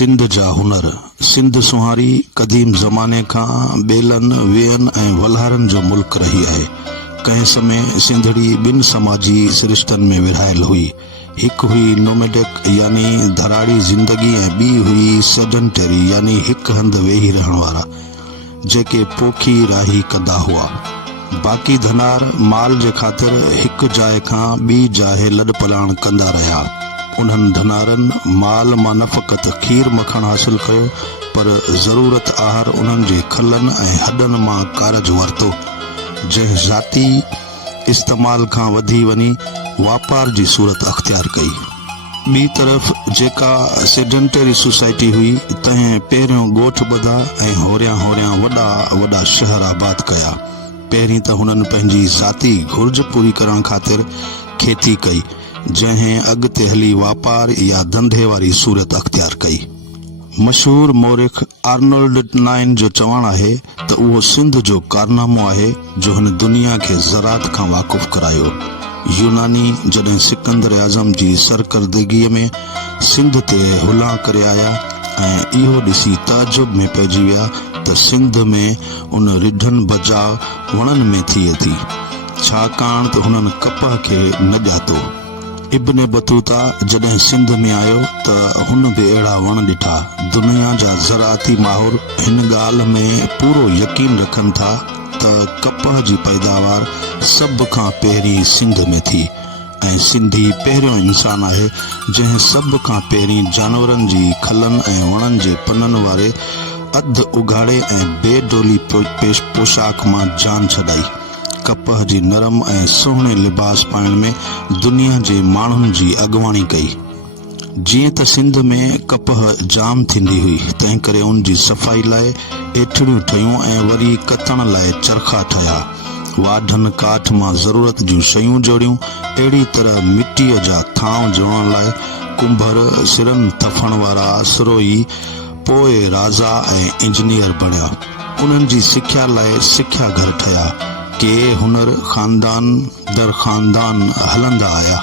सिंध जा हुनर। सिंध सुहारी कदीम ज़माने खां ॿेलनि वेयनि ऐं वलहारनि जो मुल्क रही आहे। कंहिं समय सिंधड़ी ॿिनि समाजी सिरिश्तनि में विरहायल हुई। हिकु हुई नोमेडिक यानी धराड़ी ज़िंदगी ऐं ॿी हुई सेडेंटरी यानी हिकु हंधि वेही रहण वारा, जेके पोखी राही कंदा हुआ। बाक़ी धनार माल जे ख़ातिर हिकु जाइ खां ॿी जाइ लॾ पलाण कंदा रहिया। उन्हनि धनारनि माल मां न फ़क़ति खीर मखण हासिल कयो, पर ज़रूरत आहार उन्हनि जे खलनि ऐं हॾनि मां कारज वरितो, जंहिं ज़ाती इस्तेमाल खां वधी वञी वापार जी सूरत अख़्तियार कई। ॿी तरफ़ जेका सेडेंटरी सोसाइटी हुई, तंहिं पहिरियों ॻोठ ॿधा ऐं होरियां होरियां वॾा वॾा शहर आबाद कया। पहिरीं त हुननि पंहिंजी ज़ाती घुर्ज पूरी करण ख़ातिर खेती कई, जंहिं अॻिते हली वापार या धंधे वारी सूरत अख़्तियार कई। मशहूर मोरिख आर्नोल्ड नाइन जो चवणु आहे त उहो सिंध जो कारनामो आहे जो हिन दुनिया खे ज़रात खां वाक़ुफ़ करायो। यूनानी जॾहिं सिकंदर आज़म जी सरकर्दगीअ में सिंध ते हुलां करे आया ऐं इहो ॾिसी ताजुब में पइजी विया त सिंध में उन रिढनि बजाव वणनि में थिए थी, छाकाणि त हुननि कपह खे न ॼातो। इब्न बतूता जॾहिं सिंध में आयो त हुन बि अहिड़ा वण ॾिठा। दुनिया जा ज़राती माहिर हिन ॻाल्हि में पूरो यकीन रखनि था त कपह जी पैदावार सभ खां पहिरीं सिंध में थी, ऐं सिंधी पहिरियों इंसान आहे जंहिं सभ खां पहिरीं जानवरनि जी खलनि ऐं वणनि जे पननि वारे अधु उघाड़े ऐं बेडोली पोशाक मां जान छॾाई। कपह जी नरम ऐं सुहिणे लिबास पाइण में दुनिया जे माण्हुनि जी अॻुवाणी कई। जीअं त सिंध में कपह जाम थींदी हुई, तंहिं करे उन जी सफ़ाई लाइ एठड़ियूं ठहियूं ऐं वरी कतण लाइ चरखा ठहिया। वाढनि काठ मां ज़रूरत जूं शयूं जोड़ियूं। अहिड़ी तरह मिटीअ जा थांव जोड़ण लाइ कुंभर, सिरनि थफण वारा सरोई, पोइ राजा ऐं इंजीनियर बणिया। उन्हनि जी सिख्या लाइ सिख्या घर ठहिया। के हुनर ख़ानदान दर ख़ानदान हलंदा आया।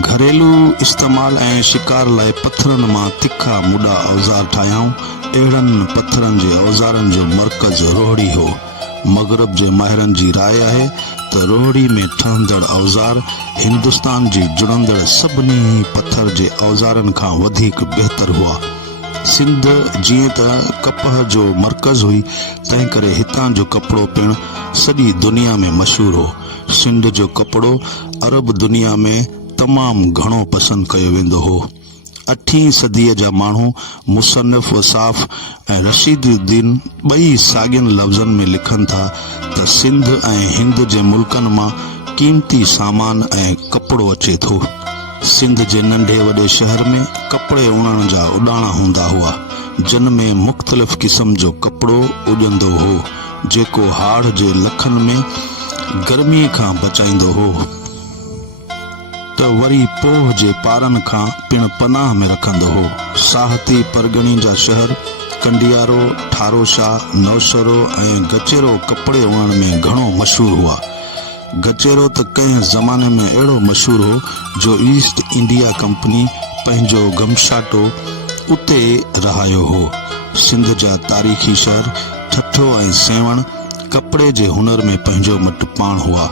घरेलू इस्तेमाल ऐं शिकार लाइ पत्थरनि मां तिखा मुॾा औज़ार ठाहियाऊं। अहिड़नि पत्थरनि जे औज़ारनि जो मर्कज़ रोहड़ी हो। मग़रब जे माहिरनि जी राय आहे त रोहड़ी में ठहंदड़ औज़ार हिंदुस्तान जी जुड़ंदड़ सभिनी पत्थर जे औज़ारनि खां वधीक बहितर हुआ। सिंध जीअं त कपह जो मर्कज़ हुई, तंहिं करे हितां जो कपिड़ो पिणु सॼी दुनिया में मशहूर हो। सिंध जो कपिड़ो अरब दुनिया में तमामु घणो पसंदि कयो वेंदो हो। 8वीं सदीअ जा माण्हू मुसन्निफ़ वसाफ़ ऐं रशीदुद्दीन ॿई साॻियनि लफ़्ज़नि में लिखनि था त सिंध ऐं हिंद जे मुल्कनि मां क़ीमती सामान ऐं कपिड़ो अचे थो। सिंध जे नंढे वॾे शहर में कपिड़े उणण जा उॾाणा हूंदा हुआ, जिन में मुख़्तलिफ़ क़िस्म जो कपिड़ो उॼंदो हो, जेको हाड़ जे लखनि में गर्मीअ खां बचाईंदो हो, त वरी पोह जे पारनि खां पिणु पनाह में रखंदो हो। साहती परगणी जा शहर कंडियारो, ठारोशा, नौशरो ऐं गचेरो कपिड़े उणण में घणो मशहूर हुआ। गचेरो त कंहिं ज़माने में अहिड़ो मशहूर हो जो ईस्ट इंडिया कंपनी पंहिंजो गमशाटो उते रहायो हो। सिंध जा तारीख़ी शहर ठठो ऐं सेवण कपिड़े जे हुनर में पंहिंजो मट पाण हुआ।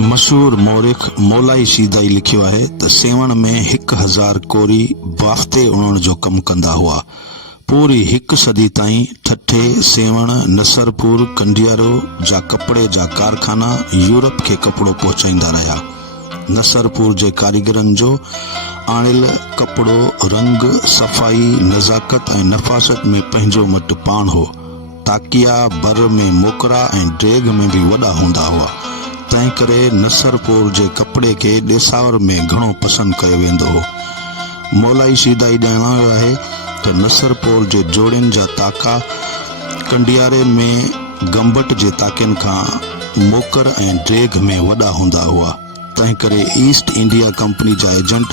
मशहूर मोरिख मोलाई शीदाई लिखियो आहे त सेवण में 1000 कोरी बाफ़्ते उणण जो कमु कंदा हुआ। पूरी 1 सदी ताईं ठठे, सेवण, नसरपुर, कंडियारो जा कपिड़े जा कारखाना यूरोप खे कपिड़ो पहुचाईंदा रहिया। नसरपुर जे कारीगरनि जो आणिल कपिड़ो रंग, सफ़ाई, नज़ाकत ऐं नफ़ासत में पंहिंजो मट पाण हो। ताकिया बर में मोकरा ऐं ड्रेग में बि वॾा हूंदा हुआ, तंहिं करे नसरपुर जे कपिड़े खे ॾेसावर में घणो पसंदि कयो वेंदो हो। मोलाई शीदाई ॼाणायो आहे त नसरपुर जे जोड़नि जा ताका कंडियारे में गंबट जे ताक़नि खां मोकर ऐं ड्रेग में वॾा हूंदा हुआ, तंहिं करे ईस्ट इंडिया कंपनी जा एजेंट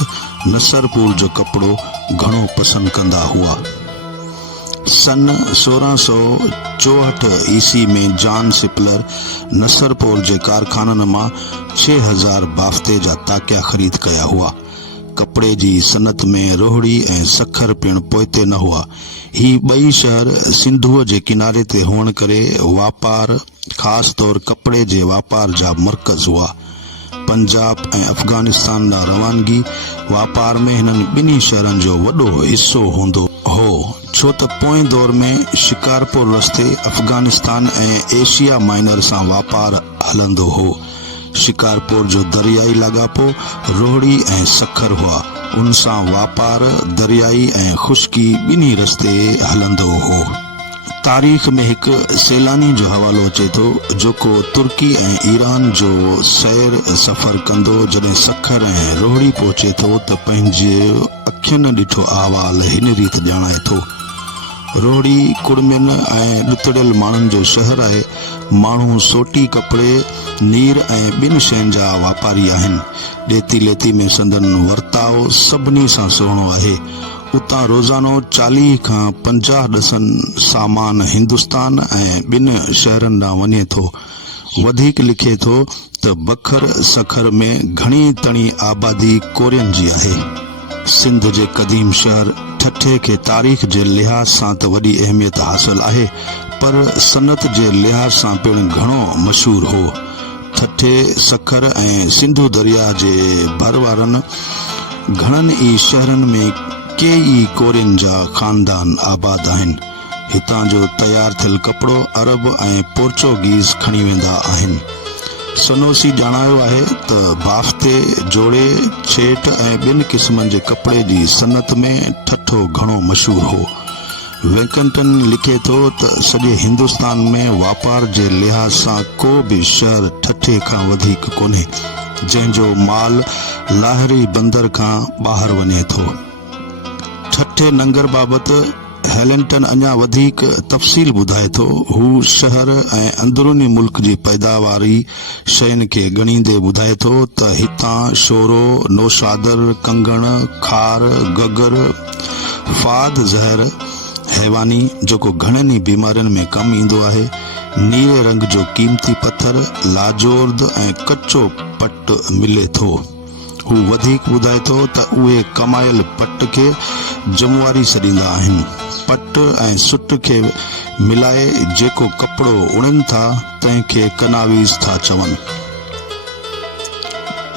नसरपुर जो कपिड़ो घणो पसंदि कंदा हुआ। सन 1664 ईस्वी में जॉन सिपलर नसरपुर जे कारखाननि मां 6000 बाफ़्ते जा ताकिया ख़रीद कया हुआ। कपड़े जी सनत में रोहड़ी ऐं सखर पिण पोइते न हुआ। ही ॿई शहर सिंधुअ जे किनारे ते हुअण करे वापार ख़ासि तौर कपड़े जे वापार जा मर्कज़ हुआ। पंजाब ऐं अफ़गानिस्तान ॾांहुं रवानगी वापार में हिननि ॿिन्ही शहरनि जो वॾो हिसो हूंदो हो, छो त पोएं दौर में शिकारपुर रस्ते अफ़गानिस्तान ऐं एशिया माइनर सां वापार हलंदो हो। शिकारपुर जो दरियाई लाॻापो रोहड़ी ऐं सखर हुआ, उन सां वापार दरियाई ऐं खुश्की ॿिन्ही रस्ते हलंदो हो। तारीख़ में हिकु सैलानी जो हवालो अचे थो जेको तुर्की ऐं ईरान जो सैर सफ़र कंदो जॾहिं सखर ऐं रोहड़ी पहुचे थो त पंहिंजे अखियुनि ॾिठो अहवाल हिन रीति ॼाणाए थो। रोहड़ी कुड़मियुनि ऐं ॾुतड़ियल माण्हुनि जो शहर आहे। माण्हू सोटी कपिड़े नीर ऐं ॿिनि शयुनि जा वापारी आहिनि। ॾेती लेती में संदन वर्ताव सभिनी सां सुहिणो आहे। उतां रोज़ानो 40 खां 50 डज़न सामान हिंदुस्तान ऐं ॿिनि शहरनि ॾांहुं वञे थो। वधीक लिखे थो त बखर सखर में घणी तणी आबादी कोरियन जी आहे। सिंध जे क़दीम शहर ठठे खे तारीख़ जे लिहाज़ सां त वॾी अहमियत हासिल आहे, पर सनत जे लिहाज़ सां पिण घणो मशहूर हो। ठठे सखर ऐं सिंधु दरिया जे भर वारनि घणनि ई शहरनि में कई कोरियन जा ख़ानदान आबाद आहिनि। हितां जो तयार थियल कपिड़ो अरब ऐं पोर्चुगीज़ खणी वेंदा आहिनि। सनोसी ॼाणायो आहे त बाफ्ते जोड़े छेट ऐं ॿिनि क़िस्मनि जे कपिड़े जी सनत में ठठो घणो मशहूर हो। वेकिंगटन लिखे थो त सॼे हिंदुस्तान में वापार जे लिहाज़ सां को बि शहर ठठे खां वधीक कोन्हे, जंहिंजो माल लाहौरी बंदर खां ॿाहिरि वञे थो। ठठे नंगर बाबति हेलेंटन अञा वधीक तफ़सील ॿुधाए थो। हू शहर ऐं अंदरूनी मुल्क जी पैदावारी शयुनि खे ॻणींदे ॿुधाए थो त हितां शोरो, नौशादर, कंगण, खार, गगर, फाद ज़हर हैवानी जेको घणनि ई बीमारियुनि में कमु ईंदो आहे, नीरे रंग जो कीमती पत्थर, लाजोर्द ऐं कच्चो पट मिले थो। हू वधीक ॿुधाए थो त उहे कमायल पट खे जमुवारी सॾींदा आहिनि। पट ऐं सुट खे मिलाए जेको कपिड़ो उणनि था तंहिंखे कनावीज़ था चवनि।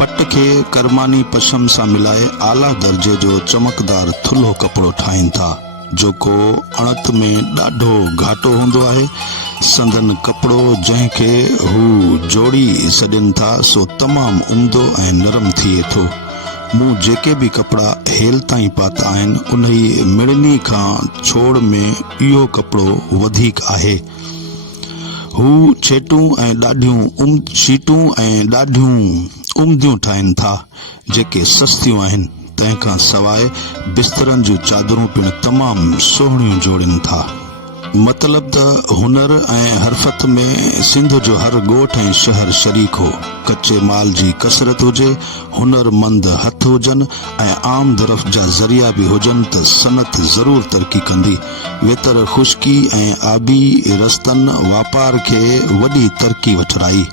पट खे करमानी पशम सां मिलाए आला दर्जे जो चमकदार थुल्हो कपिड़ो ठाहीनि था, जेको अणत में ॾाढो घाटो हूंदो आहे। संदन कपिड़ो जंहिंखे हू जोड़ी सॾनि था सो तमामु उम्दो ऐं नरम थिए थो। मूं जेके बि कपिड़ा हेल ताईं पाता आहिनि उन ई मिड़नी खां छोड़ में इहो कपिड़ो वधीक आहे। हू छेटूं ऐं ॾाढियूं शीटूं ऐं ॾाढियूं उम्दियूं ठाहिनि था जेके सस्तियूं आहिनि। तंहिंखां सवाइ बिस्तरनि जूं चादरूं पिण तमामु सुहिणियूं जोड़नि था। मतिलब त हुनर ऐं हरफत में सिंध जो हर ॻोठ ऐं शहर शरीक हो। कच्चे माल जी कसरत हुजे, हुनरमंद हथ हुजनि ऐं आम दरफ़ जा ज़रिया बि हुजनि त सनत ज़रूर तरक़ी कंदी। वेतर खुश्की ऐं आबी रस्तनि वापार खे वॾी तरक़ी वठराई।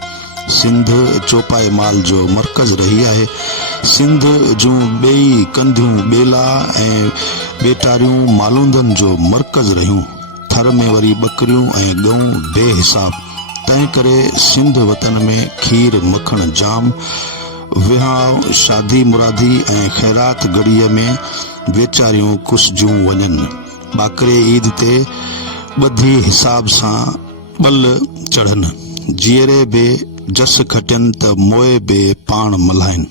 सिंध चौपाए माल जो मर्कज़ रही आहे। सिंध जूं ॿेई कंधियूं ॿेला ऐं ॿेटारियूं मालूंदनि जो मर्कज़ रहियूं। थर में वरी बकरियूं ऐं गऊं बेहिसाब। तंहिं करे सिंध वतन में खीर मखण जाम। विहांव, शादी मुरादी ऐं ख़ैरात गड़ीअ में वेचारियूं कुसजूं वञनि। ॿाकरे ईद ते ॿधी हिसाब सां ॿल चढ़नि। जीअरे बि जस खटियनि त मोए बि पाण मल्हाइनि।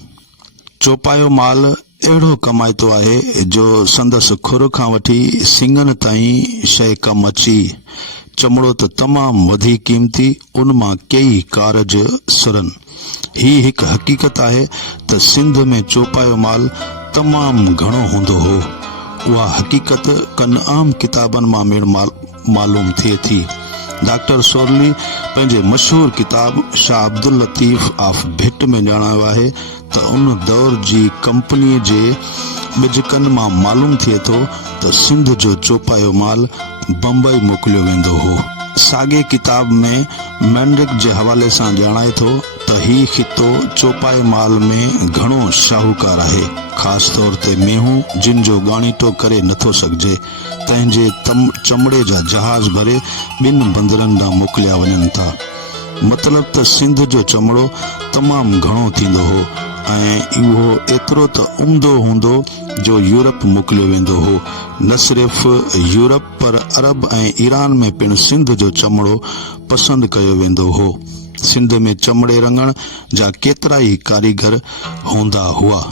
चौपायो माल अहिड़ो कमाइतो आहे जो संदसि खुर खां वठी सिंगनि ताईं शइ कमु अची। चमड़ो त तमामु वधीक क़ीमती, उन मां कई कारज सुरनि। ही हिकु हक़ीक़त आहे त सिंध में चौपायो माल तमामु घणो हूंदो हो। उहा हक़ीक़त कनि आम किताबनि मां मालूम थिए थी। डॉक्टर सोरली पंहिंजे मशहूर किताब शाह अब्दुल लतीफ़ ऑफ भिट में ॼाणायो आहे त उन दौर जी कंपनीअ जे बिजकनि मां मालूम थिए थो त सिंध जो चौपायो माल बम्बई मोकिलियो वेंदो हो। साॻे किताब में मैंड्रिक जे हवाले सां ॼाणाए थो त त ही खितो चौपाई माल में घणो शाहूकार आहे, ख़ास तौर ते मेहूं जिन जो ॻाणीटो करे नथो सघिजे, तंहिंजे चमड़े जा जहाज भरे ॿिनि बंदरनि ॾांहुं मोकिलिया वञनि था। मतिलब त सिंध जो चमड़ो तमामु घणो थींदो हो ऐं इहो एतिरो त उम्दो हूंदो जो यूरोप मोकिलियो वेंदो हो। न सिर्फ़ यूरोप पर अरब ऐं ईरान में पिण सिंध जो चमड़ो पसंदि कयो वेंदो हो। सिंध में चमड़े रंगण जा केतिरा ई कारीगर हूंदा हुआ।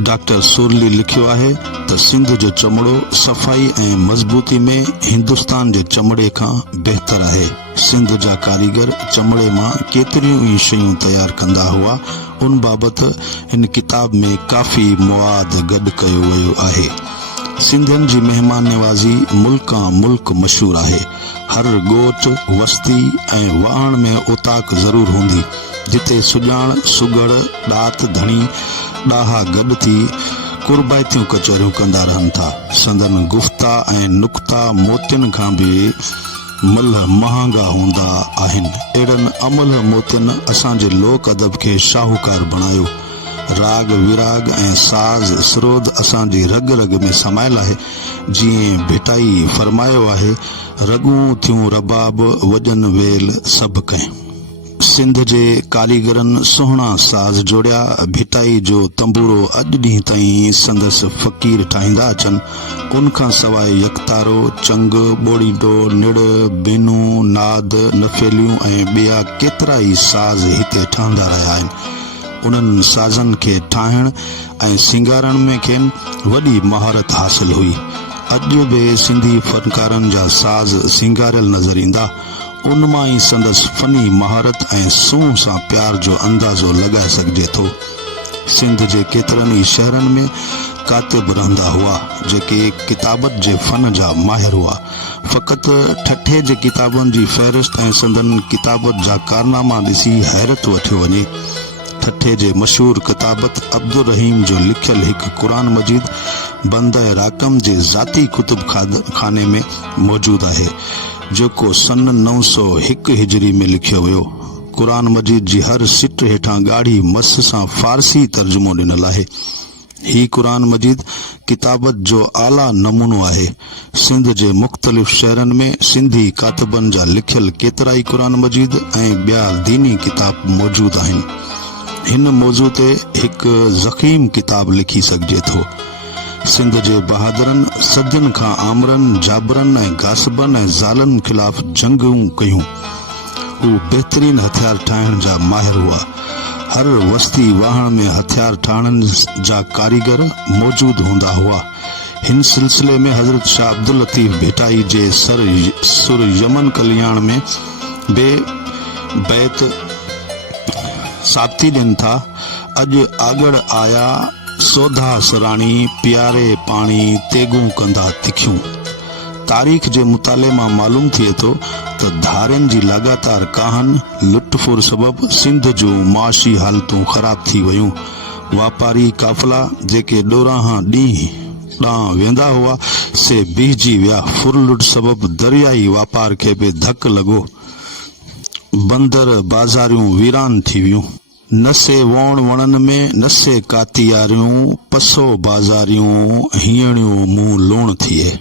डॉक्टर सुरली लिखियो आहे त सिंध जो चमड़ो सफ़ाई ऐं मज़बूती में हिंदुस्तान जे चमड़े खां बहितर आहे। सिंध जा कारीगर चमड़े मां केतिरियूं ई शयूं तयारु कंदा हुआ। उन बाबति हिन किताब में काफ़ी मवाद गॾु कयो वियो आहे। सिंधियुनि जी महिमान नवाज़ी मुल्कां मुल्क मशहूर आहे। हर ॻोठ, वस्ती ऐं वाहण में उताक ज़रूर हूंदी, जिते सुॼाण, सुगड़, ॾात, धणी, ॾाहा गॾु थी कुर्बाइतियूं कचहरियूं कंदा रहनि था। संदन गुफ़्ता ऐं नुक्ता मोतियुनि खां बि मल महांगा हूंदा आहिनि। अहिड़नि अमल मोतियुनि असांजे लोक अदब खे शाहूकार बणायो। राग विराग ऐं साज़ स्रोद असांजी रग रग में समायल आहे। जीअं भिटाई फरमायो आहे, रगूं थियूं रबाब वॼन वेल सभु कंहिं। सिंध जे कारीगरनि सुहिणा साज़ जोड़िया। भिटाई जो तंबूरो अॼु ॾींहं ताईं संदसि फ़क़ीर ठाहींदा अचनि। उनखां सवाइ यकतारो, चंग, ॿोड़ीडो, निड़, बेनू, नाद, नफेलियूं ऐं ॿिया केतिरा ई साज़ हिते ठहंदा रहिया आहिनि। उन्हनि साज़नि खे ठाहिण ऐं सिंगारण में खेनि वॾी महारत हासिल हुई। अॼु बि सिंधी फ़नकारनि जा साज़ सिंगारियल नज़र ईंदा। उन मां ई संदसि फ़नी महारत ऐं सूंह सां प्यार जो अंदाज़ो लॻाए सघिजे थो। सिंध जे केतिरनि ई शहरनि में कातिब रहंदा हुआ जेके किताबत जे फ़न जा माहिर हुआ। फ़क़ति ठठे जे किताबनि जी फ़हरिस्त ऐं संदन किताबत जा कारनामा ॾिसी हैरत वठियो वञे। ठठे जे मशहूर किताबत अब्दुल रहीम जो लिखियल हिकु क़ुरान मजीद बंदे राकम जे ज़ाती कुतुब खाने में मौजूद आहे, जेको सन 901 हिजरी में लिखियो वियो। क़ुरान मजीद जी हर सिट हेठां ॻाढ़ी मस सां फारसी तर्जुमो ॾिनल आहे। ही क़ुरान मजीद किताबत जो आला नमूनो आहे। सिंध जे मुख़्तलिफ़ शहरनि में सिंधी कातिबनि जा लिखियल केतिरा ई क़ुरान मजीद ऐं ॿिया दीनी किताब मौजूद आहिनि। हिन मौज़ू ते हिकु ज़ख़ीम किताब लिखी सघिजे थो। सिंध जे बहादुरनि सदियुनि खां आमरनि, जाबरनि ऐं गासिबनि ऐं ज़ालनि ख़िलाफ़ जंगूं कयूं। हू बहितरीन हथियार ठाहिण जा माहिर हुआ। हर वस्ती वाहण में हथियार ठाहिण जा कारीगर मौजूद हूंदा हुआ। हिन सिलसिले में हज़रत शाह अब्दुल लतीफ़ भिटाई जे सुर यमन कल्याण में बे बैत साबिती ॾियनि था। अॼु आगड़ आया सोधा सराणी, प्यारे पाणी तेगूं कंदा तिखियूं। तारीख़ जे मुताले मां मालूम थिए थो त धारियुनि जी लगातार काहन लुटफुर सबबि सिंध जूं माशी हालतूं ख़राब थी वयूं। वापारी काफ़िला जेके ॾोराहां ॾींहं ॾांहुं वेंदा हुआ से बीहजी विया। फुरलुट सबबि दरियाई वापार खे बि धक लॻो। बंदर बाज़ारियूं वीरान थी वियूं। न से वोण वणनि में, न से कातियारियूं, पसो बाज़ारियूं, हीअणियूं मुंहुं लूण थिए।